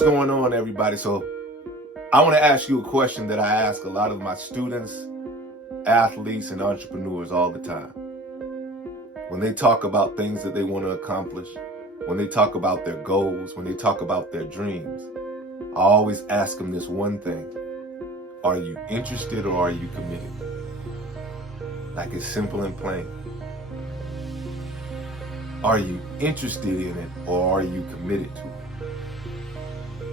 What's going on, everybody? So I want to ask you a question that I ask a lot of my students, athletes, and entrepreneurs all the time. When they talk about things that they want to accomplish, when they talk about their goals, when they talk about their dreams, I always ask them this one thing. Are you interested or are you committed? Like, it's simple and plain. Are you interested in it or are you committed to it?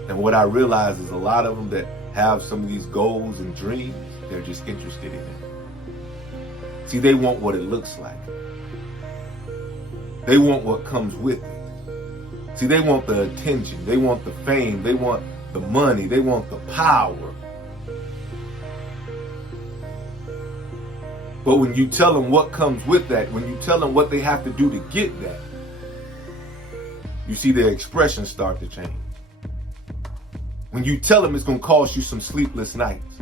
And what I realize is a lot of them that have some of these goals and dreams, they're just interested in it. See, they want what it looks like. They want what comes with it. See, they want the attention. They want the fame. They want the money. They want the power. But when you tell them what comes with that, when you tell them what they have to do to get that, you see their expressions start to change. When you tell them it's going to cost you some sleepless nights.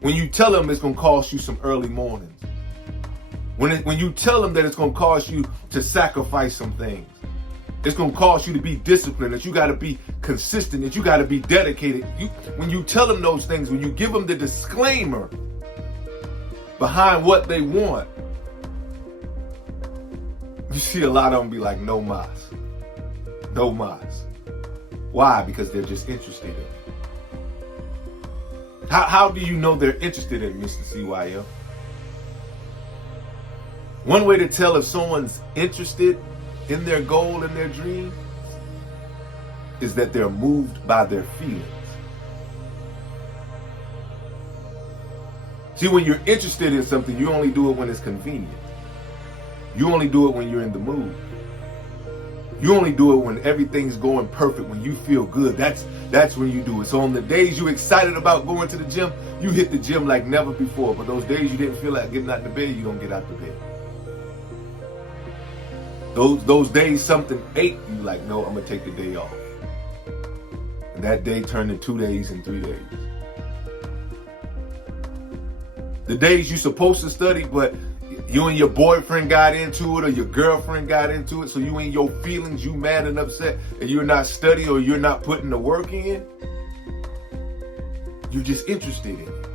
When you tell them it's going to cost you some early mornings. When you tell them that it's going to cost you to sacrifice some things. It's going to cost you to be disciplined, that you got to be consistent, that you got to be dedicated. When you tell them those things, when you give them the disclaimer behind what they want, you see a lot of them be like, no mas. No mas. Why? Because they're just interested in it. How do you know they're interested in Mr. CYM? One way to tell if someone's interested in their goal and their dream is that they're moved by their feelings. See, when you're interested in something, you only do it when it's convenient. You only do it when you're in the mood. You only do it when everything's going perfect, when you feel good. That's when you do it. So on the days you're excited about going to the gym, you hit the gym like never before. But those days you didn't feel like getting out of bed, you don't get out of bed. Those days something ate, you like, no, I'm going to take the day off. And that day turned to 2 days and 3 days. The days you're supposed to study, but you and your boyfriend got into it or your girlfriend got into it, so you in your feelings, you mad and upset, and you're not studying or you're not putting the work in, you're just interested in it.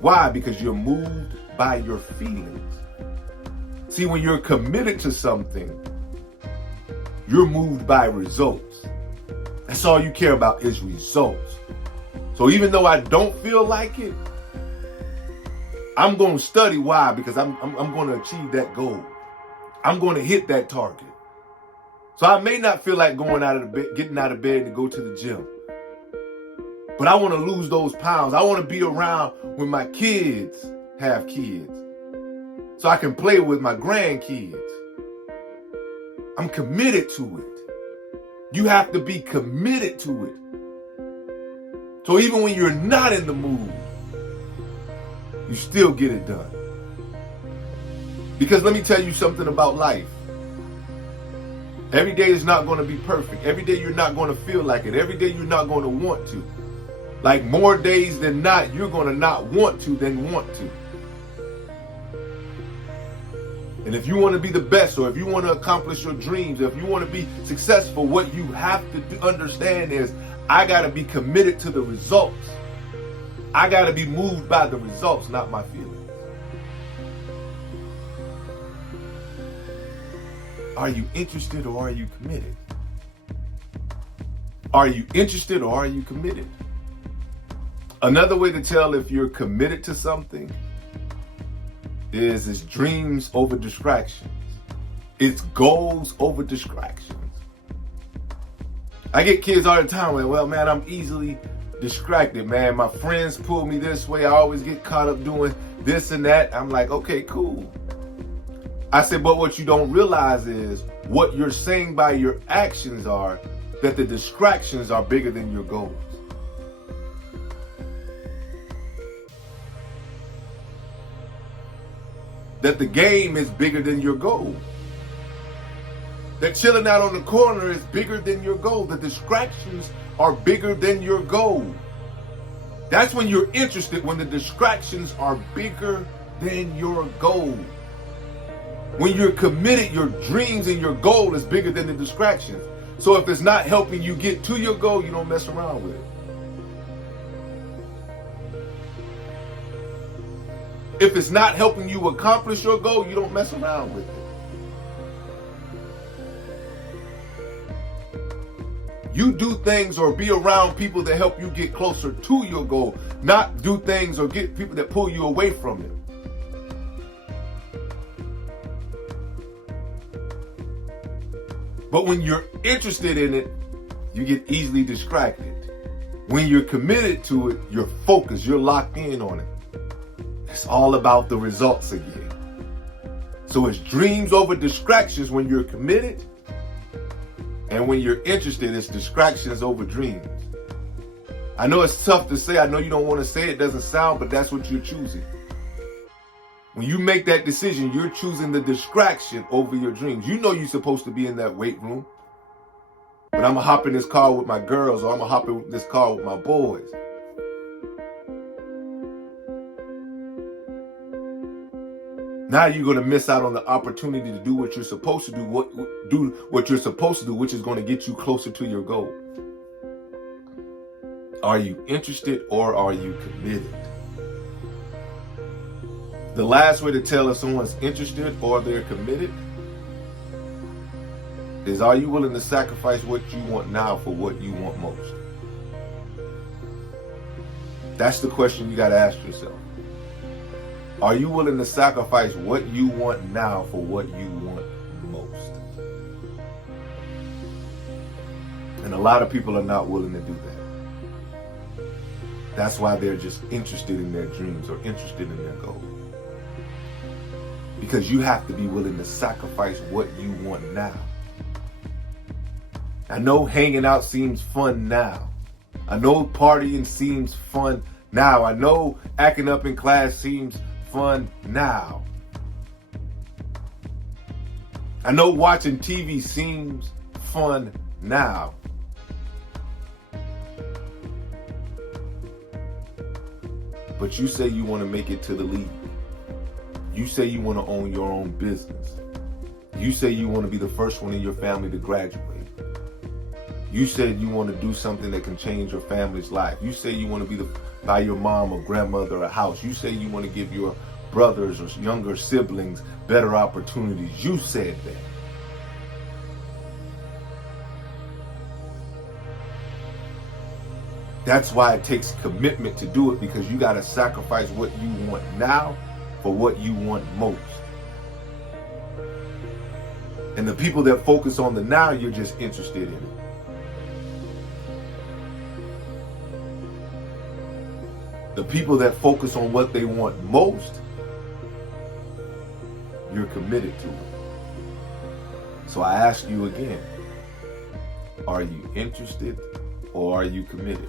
Why? Because you're moved by your feelings. See, when you're committed to something, you're moved by results. That's all you care about is results. So even though I don't feel like it, I'm going to study. Why? Because I'm going to achieve that goal. I'm going to hit that target. So I may not feel like going out of the bed, getting out of bed to go to the gym. But I want to lose those pounds. I want to be around when my kids have kids, so I can play with my grandkids. I'm committed to it. You have to be committed to it. So even when you're not in the mood, you still get it done. Because let me tell you something about life. Every day is not going to be perfect. Every day you're not going to feel like it. Every day you're not going to want to. Like, more days than not, you're going to not want to than want to. And if you want to be the best, or if you want to accomplish your dreams, if you want to be successful, what you have to understand is, I got to be committed to the results. I got to be moved by the results, not my feelings. Are you interested or are you committed? Are you interested or are you committed? Another way to tell if you're committed to something is it's dreams over distractions. It's goals over distractions. I get kids all the time like, well, man, I'm easily distracted, man. My friends pull me this way. I always get caught up doing this and that. I'm like, okay, cool. I said, but what you don't realize is what you're saying by your actions are that the distractions are bigger than your goals. That the game is bigger than your goal. That chilling out on the corner is bigger than your goal. The distractions are bigger than your goal. That's when you're interested, when the distractions are bigger than your goal. When you're committed, your dreams and your goal is bigger than the distractions. So if it's not helping you get to your goal, you don't mess around with it. If it's not helping you accomplish your goal, you don't mess around with it. You do things or be around people that help you get closer to your goal, not do things or get people that pull you away from it. But when you're interested in it, you get easily distracted. When you're committed to it, you're focused, you're locked in on it. It's all about the results again. So it's dreams over distractions when you're committed. And when you're interested, it's distractions over dreams. I know it's tough to say. I know you don't want to say it doesn't sound, but that's what you're choosing. When you make that decision, you're choosing the distraction over your dreams. You know you're supposed to be in that weight room. But I'm going to hop in this car with my girls, or I'm going to hop in this car with my boys. Now you're going to miss out on the opportunity to do what you're supposed to do, what you're supposed to do, which is going to get you closer to your goal. Are you interested or are you committed? The last way to tell if someone's interested or they're committed is, are you willing to sacrifice what you want now for what you want most? That's the question you got to ask yourself. Are you willing to sacrifice what you want now for what you want most? And a lot of people are not willing to do that. That's why they're just interested in their dreams or interested in their goals. Because you have to be willing to sacrifice what you want now. I know hanging out seems fun now. I know partying seems fun now. I know acting up in class seems fun now. I know watching TV seems fun now. But you say you want to make it to the league. You say you want to own your own business. You say you want to be the first one in your family to graduate. You said you want to do something that can change your family's life. You say you want to buy your mom or grandmother a house. You say you want to give your brothers or younger siblings better opportunities. You said that. That's why it takes commitment to do it, because you got to sacrifice what you want now for what you want most. And the people that focus on the now, you're just interested in it. The people that focus on what they want most, you're committed to it. So I ask you again, are you interested or are you committed?